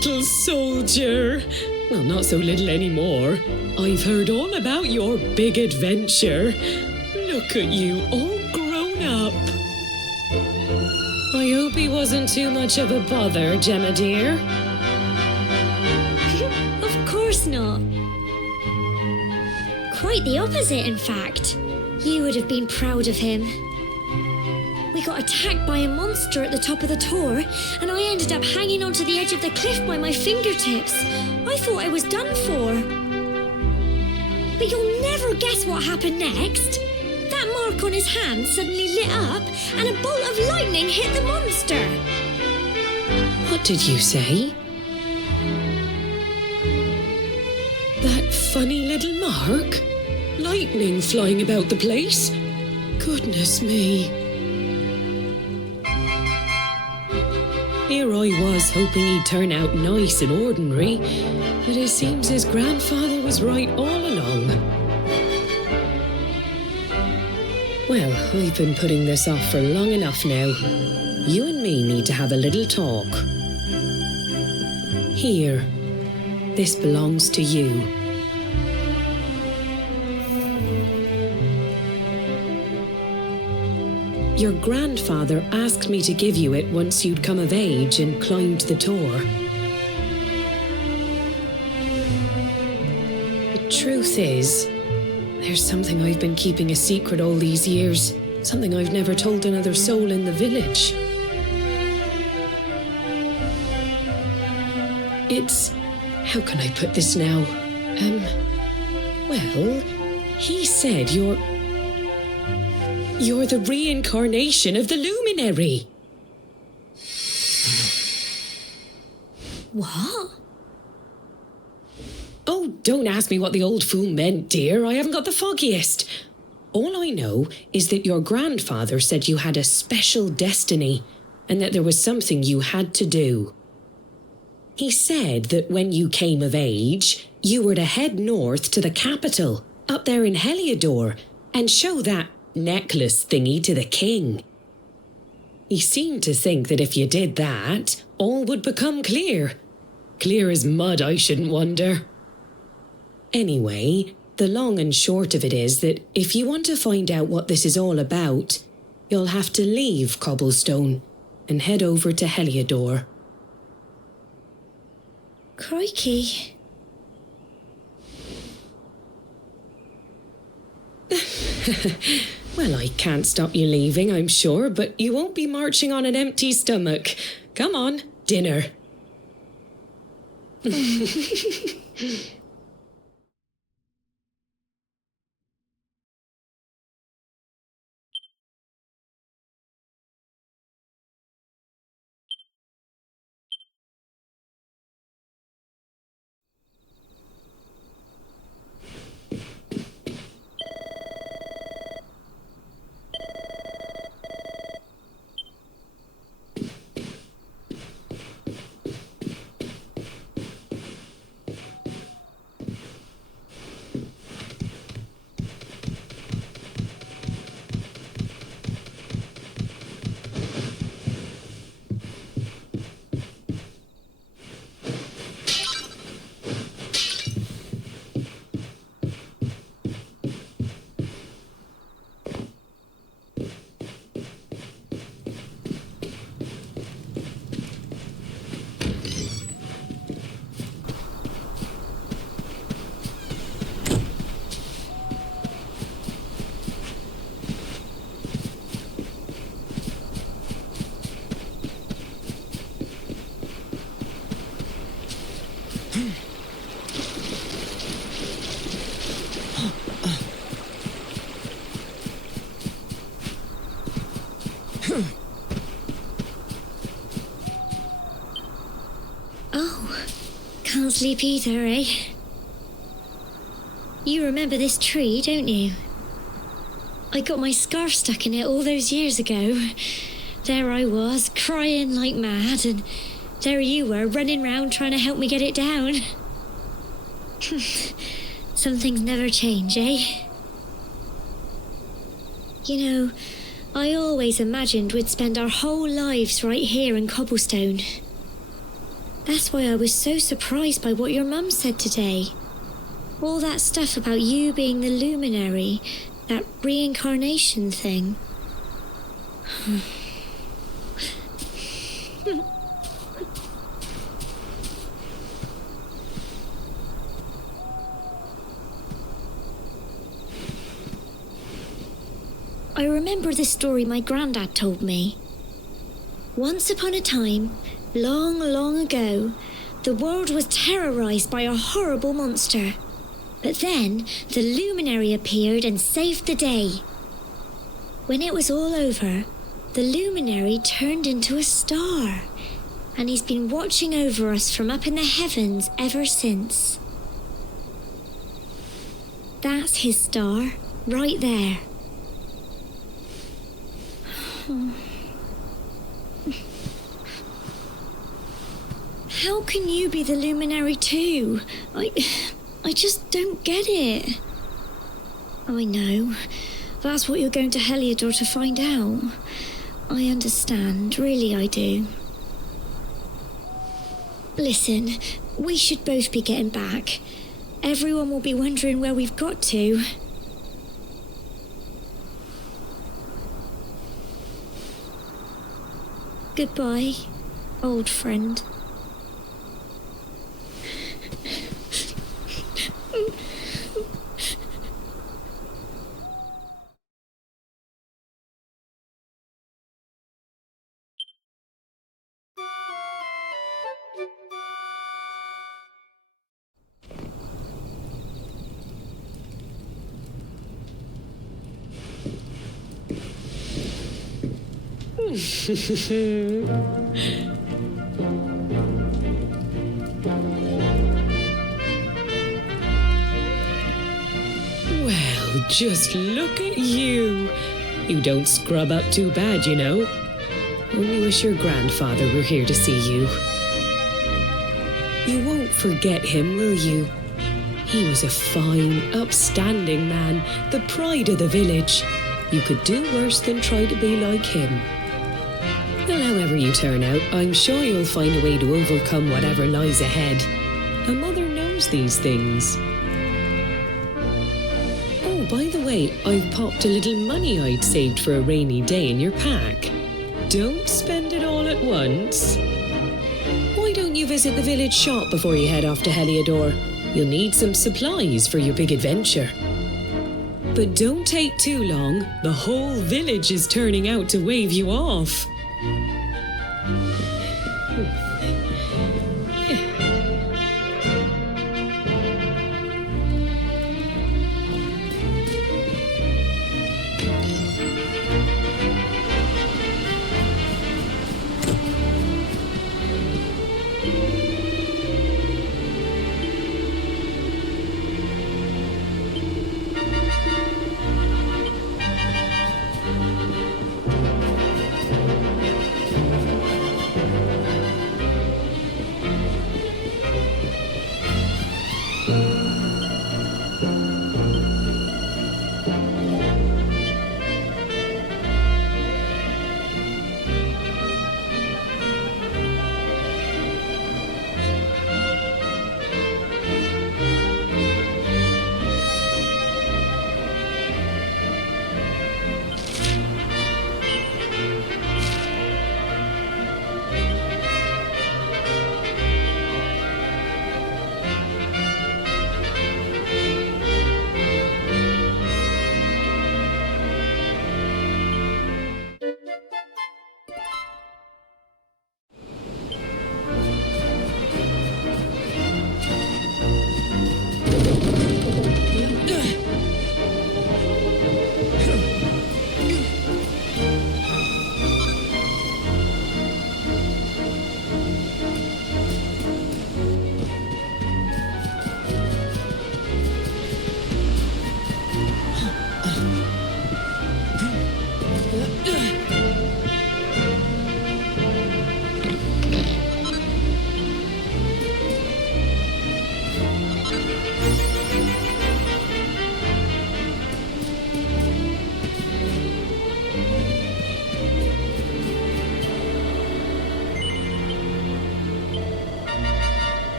little soldier. Well, not so little anymore. I've heard all about your big adventure. Look at you, all grown up. I hope he wasn't too much of a bother, Gemma dear. Of course not. Quite the opposite, in fact. You would have been proud of him. We got attacked by a monster at the top of the tor, and I ended up hanging onto the edge of the cliff by my fingertips. I thought I was done for. But you'll never guess what happened next. That mark on his hand suddenly lit up, and a bolt of lightning hit the monster. What did you say? That funny little mark? Lightning flying about the place? Goodness me. Here I was hoping he'd turn out nice and ordinary, but it seems his grandfather was right all along. Well, I've been putting this off for long enough now. You and me need to have a little talk. Here, this belongs to you. Your grandfather asked me to give you it once you'd come of age and climbed the tor. The truth is, there's something I've been keeping a secret all these years. Something I've never told another soul in the village. It's... how can I put this now? Well, he said you're the reincarnation of the luminary. What? Oh, don't ask me what the old fool meant, dear. I haven't got the foggiest. All I know is that your grandfather said you had a special destiny and that there was something you had to do. He said that when you came of age, you were to head north to the capital, up there in Heliodor, and show that necklace thingy to the king. He seemed to think that if you did that, all would become clear. Clear as mud, I shouldn't wonder. Anyway, the long and short of it is that if you want to find out what this is all about, you'll have to leave Cobblestone and head over to Heliodor. Crikey. Well, I can't stop you leaving, I'm sure, but you won't be marching on an empty stomach. Come on, dinner. Oh, can't sleep either, eh? You remember this tree, don't you? I got my scarf stuck in it all those years ago. There I was, crying like mad, and there you were, running round trying to help me get it down. Some things never change, eh? You know, I always imagined we'd spend our whole lives right here in Cobblestone. That's why I was so surprised by what your mum said today. All that stuff about you being the luminary, that reincarnation thing. I remember the story my granddad told me. Once upon a time, long, long ago, the world was terrorized by a horrible monster. But then, the luminary appeared and saved the day. When it was all over, the luminary turned into a star, and he's been watching over us from up in the heavens ever since. That's his star, right there. How can you be the luminary too? I just don't get it. I know. That's what you're going to Heliodor to find out. I understand, really I do. Listen, we should both be getting back. Everyone will be wondering where we've got to. Goodbye, old friend. Well, just look at you. You don't scrub up too bad, you know. Only wish your grandfather were here to see you. You won't forget him, will you? He was a fine, upstanding man, the pride of the village. You could do worse than try to be like him. Well, however you turn out, I'm sure you'll find a way to overcome whatever lies ahead. A mother knows these things. Oh, by the way, I've popped a little money I'd saved for a rainy day in your pack. Don't spend it all at once. Why don't you visit the village shop before you head off to Heliodor? You'll need some supplies for your big adventure. But don't take too long. The whole village is turning out to wave you off.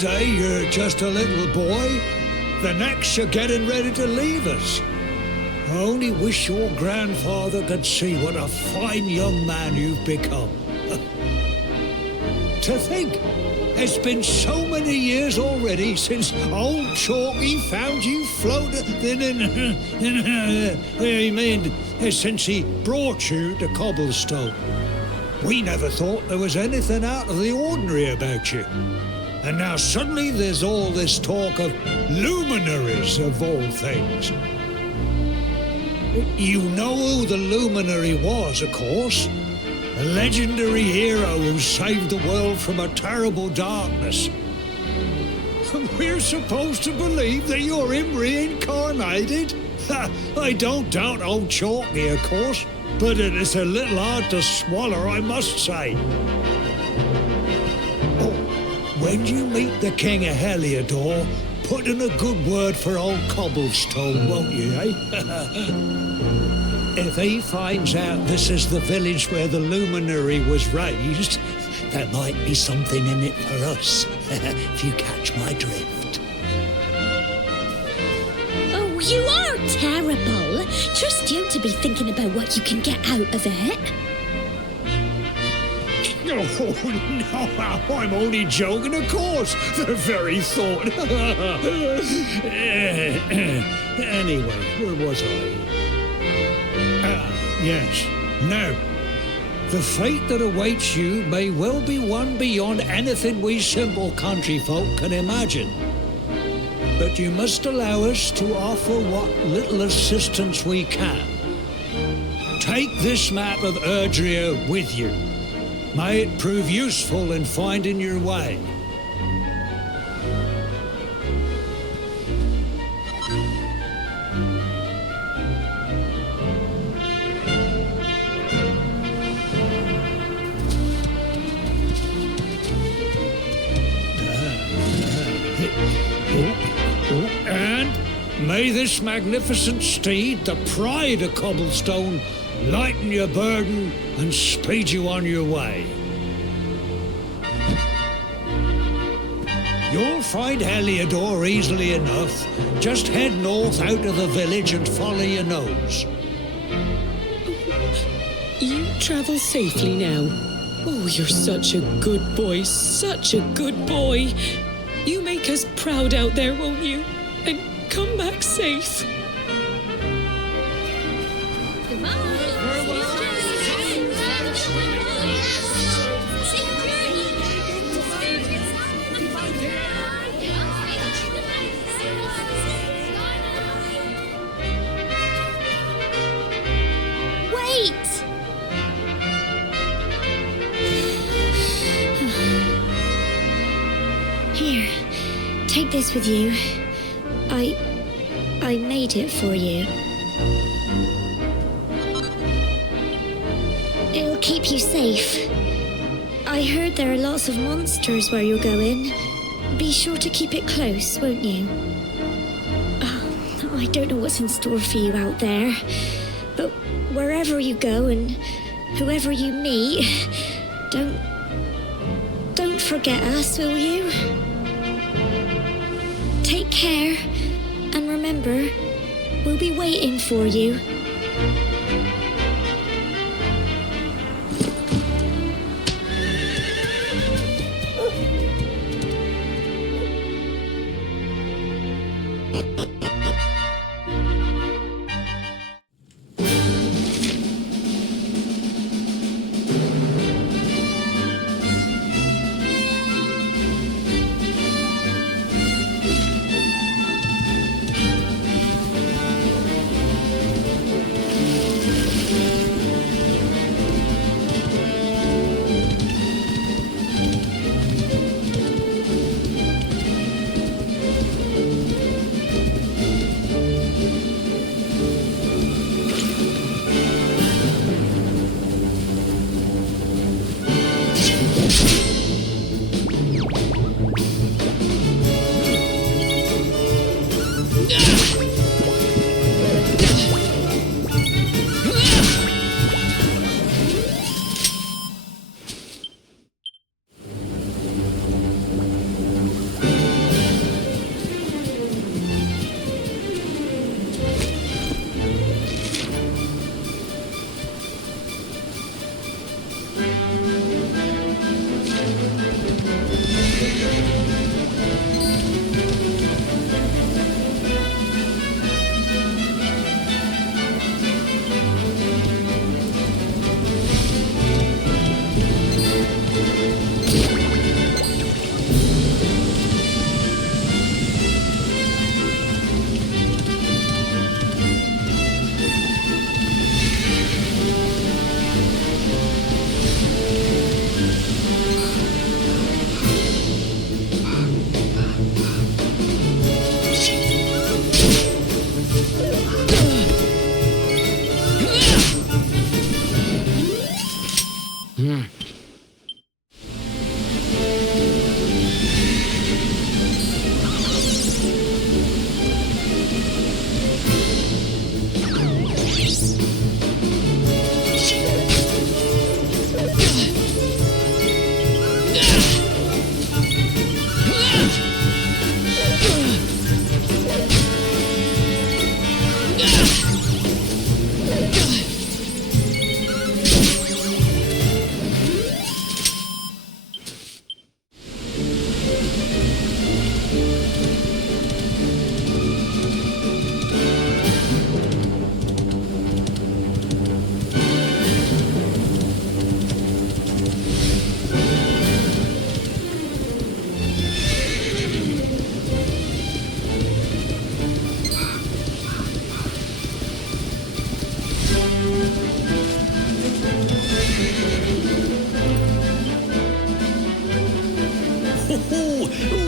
day you're just a little boy, the next you're getting ready to leave us. I only wish your grandfather could see what a fine young man you've become. To think, it's been so many years already since old Chalky found you floating since he brought you to Cobblestone. We never thought there was anything out of the ordinary about you. And now suddenly there's all this talk of luminaries of all things. You know who the luminary was, of course. A legendary hero who saved the world from a terrible darkness. We're supposed to believe that you're him reincarnated? I don't doubt old Chalky, of course, but it's a little hard to swallow, I must say. Oh, when you meet the King of Heliodor, put in a good word for old Cobblestone, won't you, eh? If he finds out this is the village where the luminary was raised, there might be something in it for us, if you catch my drift. Oh, you are terrible. Trust you to be thinking about what you can get out of it. Oh, no, I'm only joking, of course. The very thought. Anyway, where was I? Yes. Now, the fate that awaits you may well be one beyond anything we simple country folk can imagine. But you must allow us to offer what little assistance we can. Take this map of Erdrea with you. May it prove useful in finding your way. And may this magnificent steed, the pride of Cobblestone, lighten your burden and speed you on your way. You'll find Heliodor easily enough. Just head north out of the village and follow your nose. You travel safely now. Oh, you're such a good boy, such a good boy. You make us proud out there, won't you? And come back safe. Here, take this with you. I made it for you. It'll keep you safe. I heard there are lots of monsters where you're going. Be sure to keep it close, won't you? I don't know what's in store for you out there, but wherever you go and whoever you meet, don't forget us, will you? Take care, and remember, we'll be waiting for you.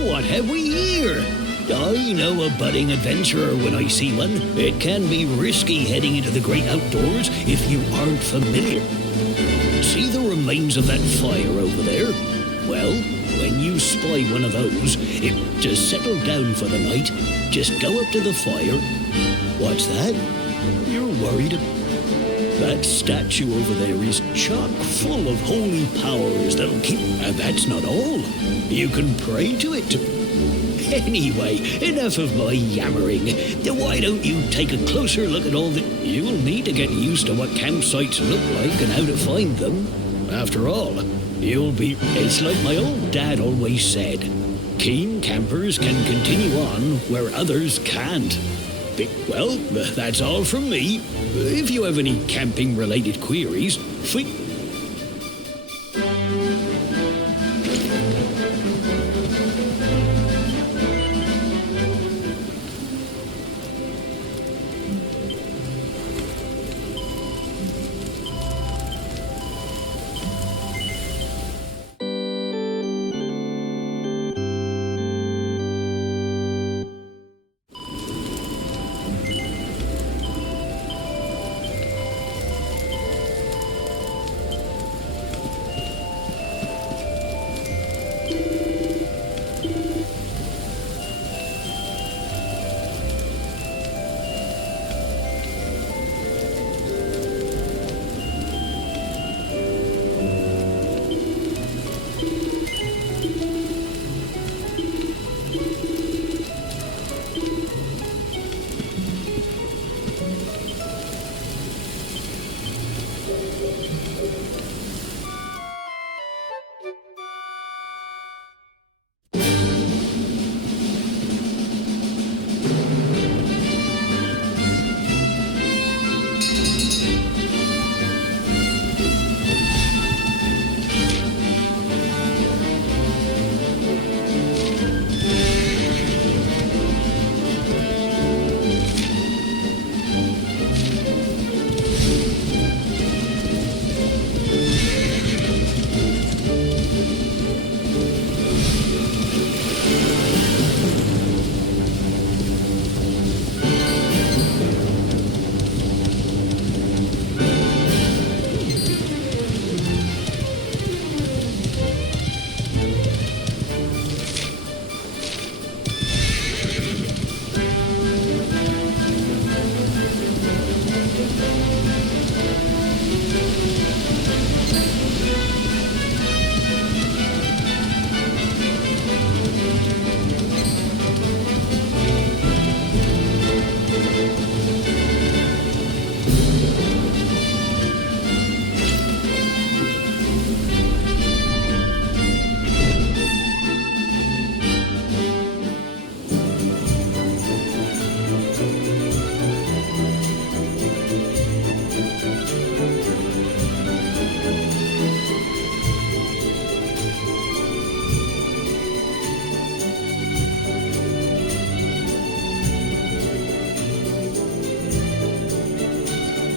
What have we here? I know a budding adventurer when I see one. It can be risky heading into the great outdoors if you aren't familiar. See the remains of that fire over there? Well, when you spy one of those, to settle down for the night, just go up to the fire. What's that? You're worried? That statue over there is chock full of holy powers that'll keep... And that's not all. You can pray to it. Anyway, enough of my yammering. Why don't you take a closer look at all that... You'll need to get used to what campsites look like and how to find them. After all, you'll be... It's like my old dad always said. Keen campers can continue on where others can't. Well, that's all from me. If you have any camping-related queries,